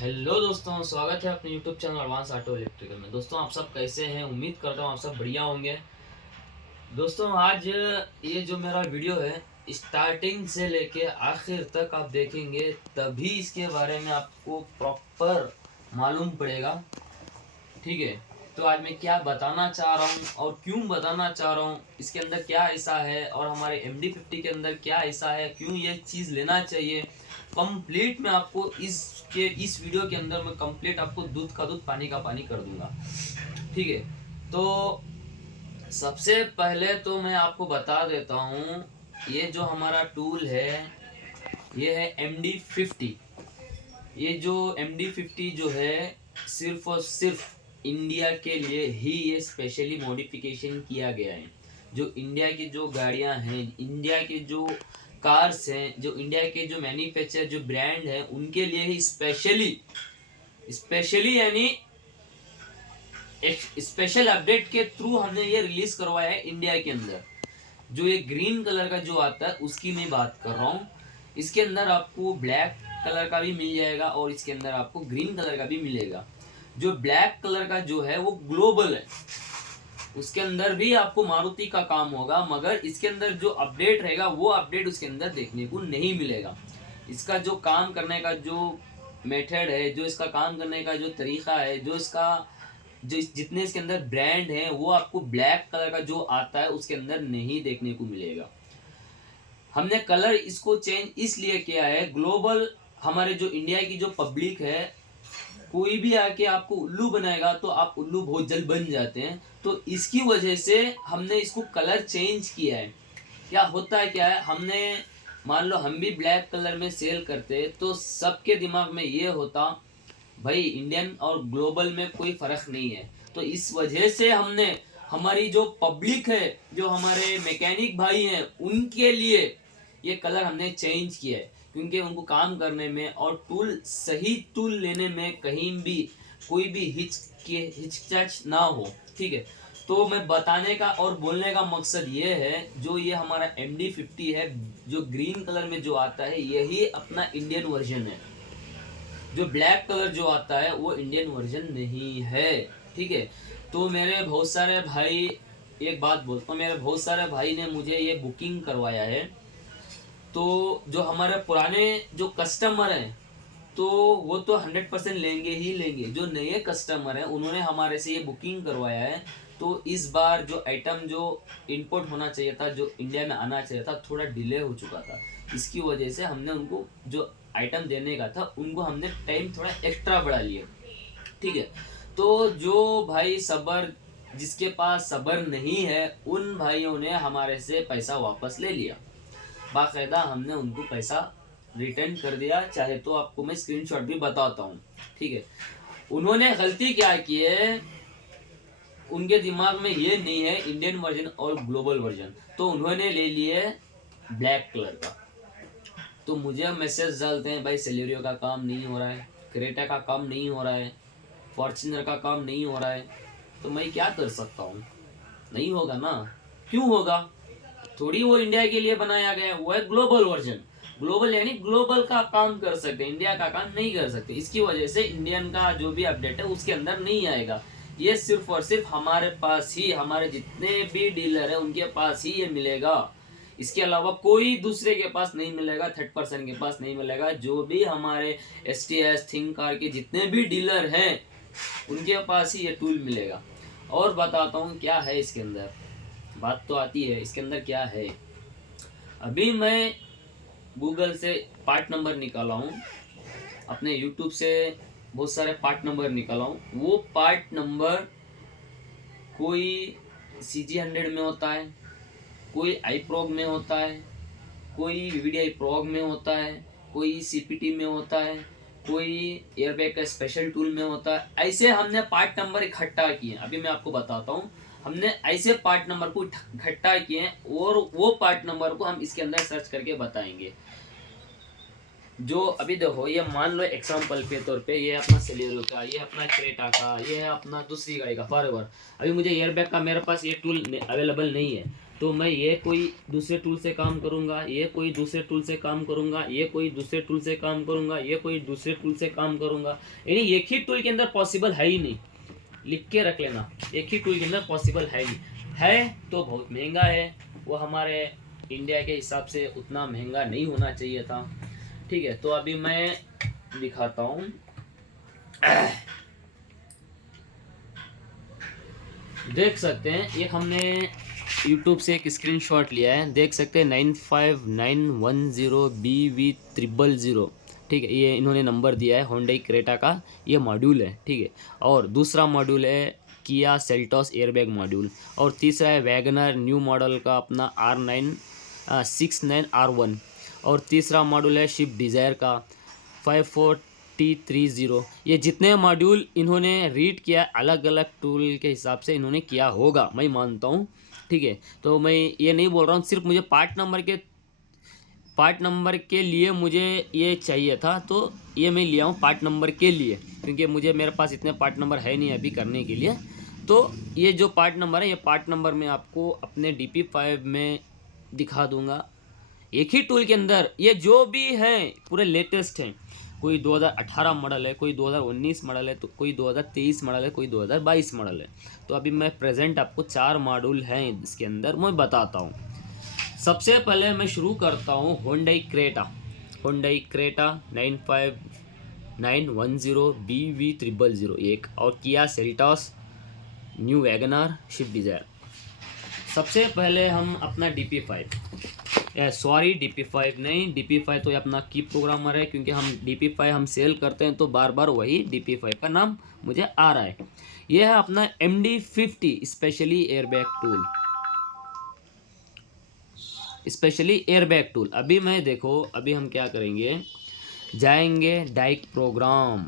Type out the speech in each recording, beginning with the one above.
Hello दोस्तों, स्वागत है अपने YouTube channel advance auto electrical में। दोस्तों, आप सब कैसे हैं? उम्मीद करता हूँ आप सब बढ़िया होंगे। दोस्तों, आज ये जो मेरा वीडियो है, स्टार्टिंग से लेके आखिर तक आप देखेंगे तभी इसके बारे में आपको प्रॉपर मालूम पड़ेगा। ठीक है, तो आज मैं क्या बताना चाह रहा हूँ और क्यों बताना चाह रहा हूँ, इसके अंदर क्या ऐसा है और हमारे MD50 के अंदर क्या ऐसा है, क्यों ये चीज़ लेना चाहिए, कंप्लीट मैं आपको इस वीडियो के अंदर मैं कंप्लीट आपको दूध का दूध पानी का पानी कर दूंगा। ठीक है, तो सबसे पहले तो मैं आपको बता देता हूँ, ये जो हमारा टूल है ये है MD50। ये जो MD50 जो है सिर्फ और सिर्फ इंडिया के लिए ही ये स्पेशली मॉडिफिकेशन किया गया है। जो इंडिया की जो गाड़ियां हैं, इंडिया के जो कार्स हैं, जो इंडिया के जो मैन्युफैक्चर जो ब्रांड है, उनके लिए ही स्पेशली स्पेशली यानी एक स्पेशल अपडेट के थ्रू हमने ये रिलीज करवाया है इंडिया के अंदर। जो ये ग्रीन कलर का जो आता है उसकी मैं बात कर रहा हूँ। इसके अंदर आपको ब्लैक कलर का भी मिल जाएगा और इसके अंदर आपको ग्रीन कलर का भी मिलेगा। जो ब्लैक कलर का जो है वो ग्लोबल है, उसके अंदर भी आपको मारुति का काम होगा, मगर इसके अंदर जो अपडेट रहेगा वो अपडेट उसके अंदर देखने को नहीं मिलेगा। इसका जो काम करने का जो मेथड है, जो इसका काम करने का जो तरीका है, जो इसका जो जितने इसके अंदर ब्रांड हैं, वो आपको ब्लैक कलर का जो आता है उसके अंदर नहीं देखने को मिलेगा। हमने कलर इसको चेंज इसलिए किया है, ग्लोबल हमारे जो इंडिया की जो पब्लिक है, कोई भी आके आपको उल्लू बनाएगा तो आप उल्लू बहुत जल्द बन जाते हैं। तो इसकी वजह से हमने इसको कलर चेंज किया है। क्या होता है, क्या है, हमने मान लो हम भी ब्लैक कलर में सेल करते तो सबके दिमाग में ये होता भाई इंडियन और ग्लोबल में कोई फर्क नहीं है। तो इस वजह से हमने हमारी जो पब्लिक है, जो हमारे मैकेनिक भाई हैं, उनके लिए ये कलर हमने चेंज किया है, क्योंकि उनको काम करने में और टूल सही टूल लेने में कहीं भी कोई भी हिचकिचाहट ना हो। ठीक है, तो मैं बताने का और बोलने का मकसद ये है, जो ये हमारा MD50 है, जो ग्रीन कलर में जो आता है, यही अपना इंडियन वर्जन है। जो ब्लैक कलर जो आता है वो इंडियन वर्जन नहीं है। ठीक है, तो मेरे बहुत सारे भाई, एक बात बोलता हूँ, मेरे बहुत सारे भाई ने मुझे ये बुकिंग करवाया है। तो जो हमारे पुराने जो कस्टमर हैं, तो वो तो 100% लेंगे ही लेंगे। जो नए कस्टमर हैं उन्होंने हमारे से ये बुकिंग करवाया है, तो इस बार जो आइटम जो इंपोर्ट होना चाहिए था, जो इंडिया में आना चाहिए था, थोड़ा डिले हो चुका था। इसकी वजह से हमने उनको जो आइटम देने का था उनको हमने टाइम थोड़ा एक्स्ट्रा बढ़ा लिया। ठीक है, तो जो भाई सबर, जिसके पास सबर नहीं है, उन भाइयों ने हमारे से पैसा वापस ले लिया। बाकायदा हमने उनको पैसा रिटर्न कर दिया। चाहे तो आपको मैं स्क्रीनशॉट भी बताता हूँ। ठीक है, उन्होंने गलती क्या की है, उनके दिमाग में ये नहीं है इंडियन वर्जन और ग्लोबल वर्जन, तो उन्होंने ले लिए ब्लैक कलर का। तो मुझे मैसेज डालते हैं भाई सेलेरियो का काम नहीं हो रहा है, क्रेटा का काम नहीं हो रहा है, फॉर्च्यूनर का काम नहीं हो रहा है। तो मैं क्या कर सकता हूँ, नहीं होगा ना। क्यों होगा, थोड़ी वो इंडिया के लिए बनाया गया, वो है ग्लोबल वर्जन। ग्लोबल यानी ग्लोबल का काम कर सकते, इंडिया का काम नहीं कर सकते। इसकी वजह से इंडियन का जो भी अपडेट है उसके अंदर नहीं आएगा। ये सिर्फ और सिर्फ हमारे पास ही, हमारे जितने भी डीलर है उनके पास ही ये मिलेगा। इसके अलावा कोई दूसरे के पास नहीं मिलेगा, थर्ड पर्सन के पास नहीं मिलेगा। जो भी हमारे STS थिंक कार के जितने भी डीलर हैं उनके पास ही ये टूल मिलेगा। और बताता हूँ क्या है इसके अंदर, बात तो आती है इसके अंदर क्या है। अभी मैं गूगल से पार्ट नंबर निकाला हूँ, अपने यूट्यूब से बहुत सारे पार्ट नंबर निकाला हूँ। वो पार्ट नंबर कोई CG100 में होता है, कोई iProg में होता है, कोई VDI Prog में होता है, कोई CPT में होता है, कोई एयरबैग का स्पेशल टूल में होता है। ऐसे हमने पार्ट नंबर इकट्ठा किए। अभी मैं आपको बताता हूँ, हमने ऐसे पार्ट नंबर को इकट्ठा किए हैं और वो पार्ट नंबर को हम इसके अंदर सर्च करके बताएंगे। जो अभी देखो, ये मान लो एग्जाम्पल के तौर पे, ये अपना सेलेरियो का, ये अपना क्रेटा का, ये है अपना दूसरी गाड़ी का फॉरएवर। अभी मुझे एयरबैग का मेरे पास ये टूल अवेलेबल नहीं है, तो मैं ये कोई दूसरे टूल से काम करूँगा, ये कोई दूसरे टूल से काम करूँगा, ये कोई दूसरे टूल से काम करूँगा, ये कोई दूसरे टूल से काम करूँगा, यानी एक ही टूल के अंदर पॉसिबल है ही नहीं। लिख के रख लेना, एक ही टूल के अंदर पॉसिबल है नहीं, है तो बहुत महंगा है, वो हमारे इंडिया के हिसाब से उतना महंगा नहीं होना चाहिए था। ठीक है, तो अभी मैं दिखाता हूँ। देख सकते हैं, ये हमने YouTube से एक स्क्रीनशॉट लिया है, देख सकते हैं 95910BV000। ठीक है, ये इन्होंने नंबर दिया है, होंडई क्रेटा का ये मॉड्यूल है। ठीक है, और दूसरा मॉड्यूल है किया सेल्टॉस एयरबैग मॉड्यूल, और तीसरा है वैगनर न्यू मॉडल का अपना R69R1, और तीसरा मॉड्यूल है शिफ्ट डिज़ायर का 54030। ये जितने मॉड्यूल इन्होंने रीड किया अलग अलग टूल के हिसाब से इन्होंने किया होगा, मैं मानता हूँ। ठीक है, तो मैं ये नहीं बोल रहा हूँ, सिर्फ मुझे पार्ट नंबर के लिए मुझे ये चाहिए था, तो ये मैं लिया हूँ पार्ट नंबर के लिए, क्योंकि मेरे पास इतने पार्ट नंबर है नहीं अभी करने के लिए। तो ये जो पार्ट नंबर है, ये पार्ट नंबर मैं आपको अपने DP5 में दिखा दूंगा। एक ही टूल के अंदर ये जो भी हैं पूरे लेटेस्ट हैं, कोई 2018 मॉडल है, कोई 2019 मॉडल है, तो कोई 2023 मॉडल है, कोई 2022 मॉडल है। तो अभी मैं प्रेजेंट आपको 4 मॉड्यूल हैं इसके अंदर मैं बताता हूँ। सबसे पहले मैं शुरू करता हूँ होंडई क्रेटा 95910BV000 एक, और Kia Seltos new Wagner shift desire. सबसे पहले हम अपना DP5 नहीं, DP5 तो ये अपना की प्रोग्रामर है, क्योंकि हम DP5 हम सेल करते हैं तो बार बार वही DP5 का नाम मुझे आ रहा है। ये है अपना MD50 स्पेशली एयरबैग टूल। अभी हम क्या करेंगे, जाएंगे डाइक प्रोग्राम,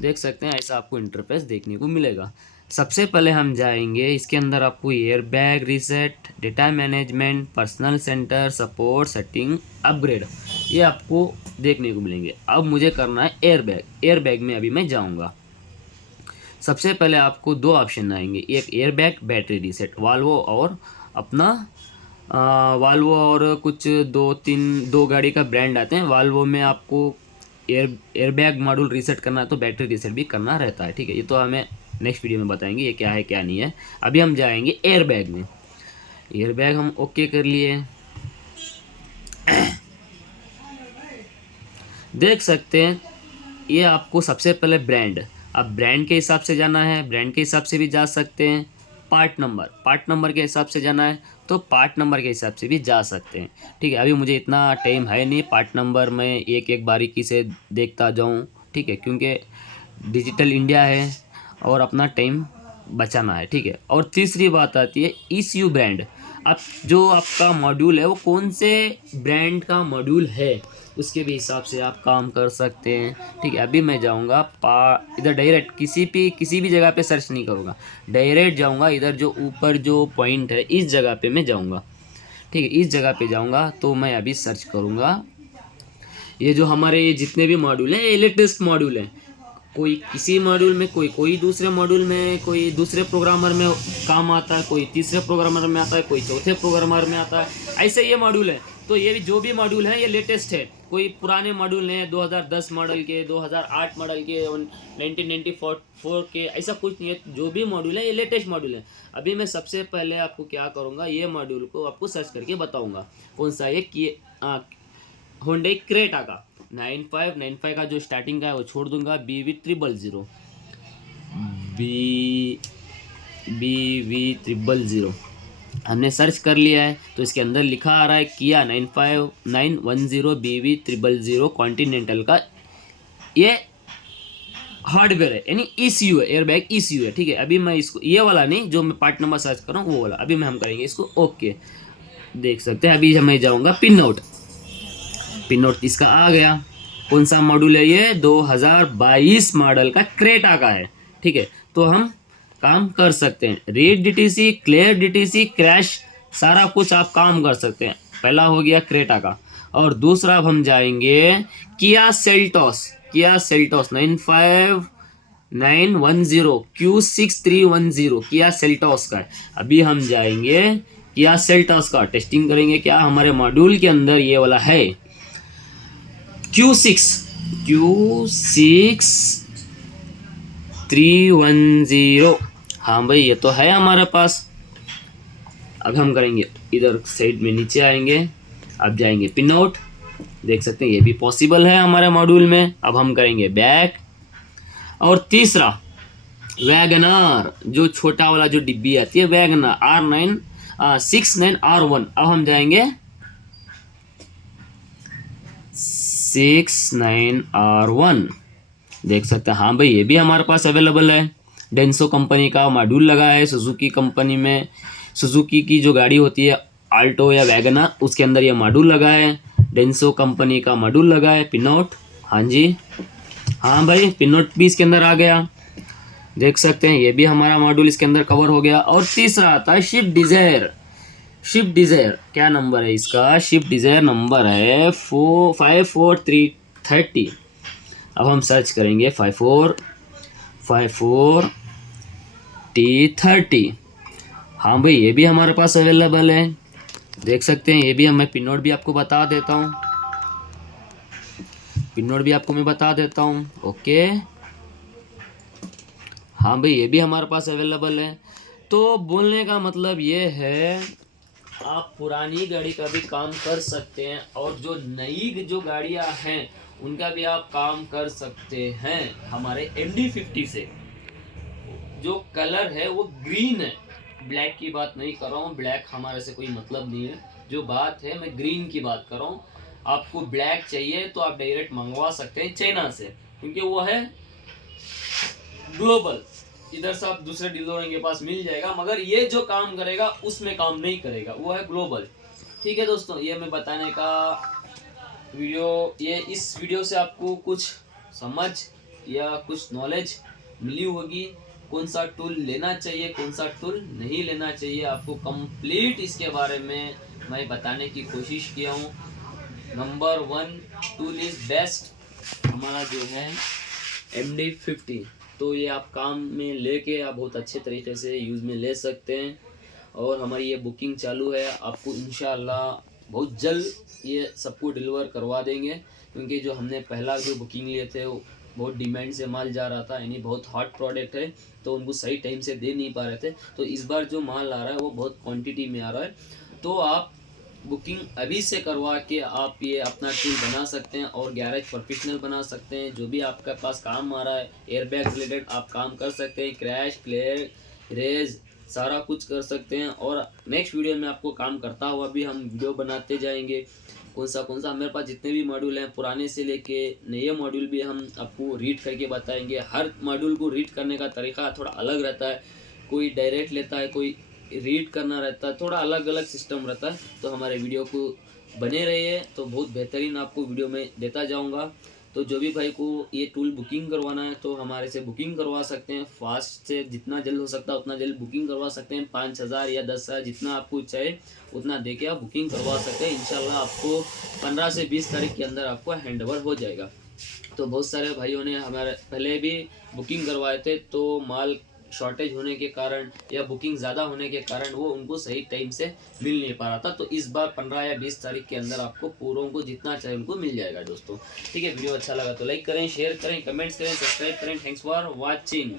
देख सकते हैं ऐसा आपको इंटरफेस देखने को मिलेगा। सबसे पहले हम जाएंगे, इसके अंदर आपको airbag reset, data management, personal centre, support, setting, upgrade, ये आपको देखने को मिलेंगे। अब मुझे करना है एयरबैग में अभी मैं जाऊंगा। सबसे पहले आपको 2 ऑप्शन आएंगे, एक एयरबैग बैटरी रीसेट, वाल्वो और अपना वाल्वो और कुछ 2 गाड़ी का ब्रांड आते हैं। वाल्वो में आपको एयरबैग मॉड्यूल रीसेट करना है, तो बैटरी रीसेट भी करना रहता है। ठीक है, ये तो हमें नेक्स्ट वीडियो में बताएंगे ये क्या है क्या नहीं है। अभी हम जाएंगे एयरबैग में। एयरबैग हम ओके कर लिए। देख सकते हैं ये आपको सबसे पहले ब्रांड, अब ब्रांड के हिसाब से जाना है, ब्रांड के हिसाब से भी जा सकते हैं। पार्ट नंबर के हिसाब से जाना है तो पार्ट नंबर के हिसाब से भी जा सकते हैं। ठीक है, अभी मुझे इतना टाइम है नहीं पार्ट नंबर में एक बारीकी से देखता जाऊं। ठीक है, क्योंकि डिजिटल इंडिया है और अपना टाइम बचाना है। ठीक है, और तीसरी बात आती है ECU ब्रांड। अब जो आपका मॉड्यूल है वो कौन से ब्रांड का मॉड्यूल है, उसके भी हिसाब से आप काम कर सकते हैं। ठीक है, अभी मैं जाऊंगा इधर डायरेक्ट किसी भी जगह पे सर्च नहीं करूँगा, डायरेक्ट जाऊंगा इधर जो ऊपर जो पॉइंट है इस जगह पे मैं जाऊंगा। ठीक है, इस जगह पे जाऊंगा तो मैं अभी सर्च करूँगा। ये जो हमारे ये जितने भी मॉड्यूल हैं ये लेटेस्ट मॉड्यूल हैं, कोई किसी मॉड्यूल में, कोई दूसरे मॉड्यूल में, कोई दूसरे प्रोग्रामर में काम आता है, कोई तीसरे प्रोग्रामर में आता है, कोई चौथे प्रोग्रामर में आता है, ऐसे ये मॉड्यूल है। तो ये भी जो भी मॉड्यूल है ये लेटेस्ट है, कोई पुराने मॉड्यूल नहीं है 2010 मॉडल के, 2008 मॉडल के, 1994 के, ऐसा कुछ नहीं है। जो भी मॉड्यूल है ये लेटेस्ट मॉड्यूल है। अभी मैं सबसे पहले आपको क्या करूँगा, ये मॉड्यूल को आपको सर्च करके बताऊँगा कौन सा ये होंडई क्रेटा का 9595 का जो स्टार्टिंग का है वो छोड़ दूंगा, BV000 हमने सर्च कर लिया है। तो इसके अंदर लिखा आ रहा है किया 95910 BV000 कॉन्टिनेंटल का ये हार्डवेयर है, यानी ECU है, एयरबैग ECU है। ठीक है, अभी मैं इसको ये वाला नहीं जो मैं पार्ट नंबर सर्च कर रहा हूँ वो वाला, अभी हम करेंगे इसको ओके। देख सकते हैं अभी मैं जाऊँगा पिन नोट इसका आ गया। कौन सा मॉड्यूल है ये, 2022 मॉडल का क्रेटा का है। ठीक है, तो हम काम कर सकते हैं, read DTC, clear DTC, crash, सारा कुछ आप काम कर सकते हैं। पहला हो गया क्रेटा का, और दूसरा अब हम जाएंगे Kia Seltos 95910 Q6310 Kia Seltos का है। अभी हम जाएंगे या सेल्टॉस का टेस्टिंग करेंगे क्या हमारे मॉड्यूल के अंदर ये वाला है Q6310। हाँ भाई ये तो है हमारे पास। अब हम करेंगे इधर साइड में नीचे आएंगे, अब जाएंगे पिन आउट, देख सकते हैं ये भी पॉसिबल है हमारे मॉड्यूल में। अब हम करेंगे बैक, और तीसरा वैगनर, जो छोटा वाला जो डिब्बी आती है वैगनर R69R1। अब हम जाएंगे 69R1, देख सकते हैं। हाँ भाई ये भी हमारे पास अवेलेबल है। डेंसो कंपनी का मॉड्यूल लगा है सुजुकी कंपनी में। सुजुकी की जो गाड़ी होती है आल्टो या वैगनर, उसके अंदर ये मॉड्यूल लगा है। डेंसो कंपनी का मॉड्यूल लगा है पिनोट। हाँ जी, हाँ भाई पिनोट भी इसके अंदर आ गया, देख सकते हैं। ये भी हमारा मॉड्यूल इसके अंदर कवर हो गया। और तीसरा आता है शिफ्ट डिजायर। शिफ्ट डिजायर क्या नंबर है इसका? शिफ्ट डिजायर नंबर है 54330। अब हम सर्च करेंगे 5454T30। हाँ भाई ये भी हमारे पास अवेलेबल है, देख सकते हैं। ये भी मैं पिन नोट भी आपको बता देता हूँ, पिन नोट भी आपको मैं बता देता हूँ। ओके, हाँ भाई ये भी हमारे पास अवेलेबल है। तो बोलने का मतलब ये है आप पुरानी गाड़ी का भी काम कर सकते हैं, और जो नई जो गाड़ियां हैं उनका भी आप काम कर सकते हैं हमारे MD50 से। जो कलर है वो ग्रीन है, ब्लैक की बात नहीं कर रहा हूँ, ब्लैक हमारे से कोई मतलब नहीं है। जो बात है मैं ग्रीन की बात कर रहा हूँ। आपको ब्लैक चाहिए तो आप डायरेक्ट मंगवा सकते हैं चाइना से, क्योंकि वो है ग्लोबल। इधर से आप दूसरे डीलरों के पास मिल जाएगा, मगर ये जो काम करेगा उसमें काम नहीं करेगा, वो है ग्लोबल। ठीक है दोस्तों, ये मैं बताने का वीडियो, ये इस वीडियो से आपको कुछ समझ या कुछ नॉलेज मिली होगी। कौन सा टूल लेना चाहिए, कौन सा टूल नहीं लेना चाहिए, आपको कंप्लीट इसके बारे में मैं बताने की कोशिश किया हूँ। नंबर 1 टूल इज बेस्ट हमारा जो है MD50। तो ये आप काम में लेके आप बहुत अच्छे तरीके से यूज़ में ले सकते हैं। और हमारी ये बुकिंग चालू है, आपको इंशाल्लाह बहुत जल्द ये सबको डिलीवर करवा देंगे, क्योंकि जो हमने पहला जो बुकिंग लिए थे वो बहुत डिमांड से माल जा रहा था, यानी बहुत हॉट प्रोडक्ट है, तो उनको सही टाइम से दे नहीं पा रहे थे। तो इस बार जो माल आ रहा है वो बहुत क्वांटिटी में आ रहा है। तो आप बुकिंग अभी से करवा के आप ये अपना टूल बना सकते हैं और गैरेज प्रोफेशनल बना सकते हैं। जो भी आपके पास काम आ रहा है एयरबैग रिलेटेड आप काम कर सकते हैं, क्रैश क्लियर रेज सारा कुछ कर सकते हैं। और नेक्स्ट वीडियो में आपको काम करता हुआ भी हम वीडियो बनाते जाएंगे। कौन सा मेरे पास जितने भी मॉड्यूल हैं पुराने से लेके नए मॉड्यूल भी हम आपको रीड करके बताएंगे। हर मॉड्यूल को रीड करने का तरीका थोड़ा अलग रहता है, कोई डायरेक्ट लेता है, कोई रीड करना रहता है, थोड़ा अलग अलग सिस्टम रहता है। तो हमारे वीडियो को बने रहिए, तो बहुत बेहतरीन आपको वीडियो में देता जाऊंगा। तो जो भी भाई को ये टूल बुकिंग करवाना है तो हमारे से बुकिंग करवा सकते हैं। फास्ट से जितना जल्द हो सकता है उतना जल्द बुकिंग करवा सकते हैं। 5000 या 10,000 जितना आपको चाहे उतना दे के आप बुकिंग करवा सकते हैं। इंशाल्लाह आपको 15 से 20 तारीख के अंदर आपको हैंडओवर हो जाएगा। तो बहुत सारे भाइयों ने हमारे पहले भी बुकिंग करवाए थे, तो माल शॉर्टेज होने के कारण या बुकिंग ज़्यादा होने के कारण वो उनको सही टाइम से मिल नहीं पा रहा था। तो इस बार 15 या 20 तारीख के अंदर आपको पूरों को जितना चाहे उनको मिल जाएगा दोस्तों। ठीक है, वीडियो अच्छा लगा तो लाइक करें, शेयर करें, कमेंट्स करें, सब्सक्राइब करें। Thanks for watching.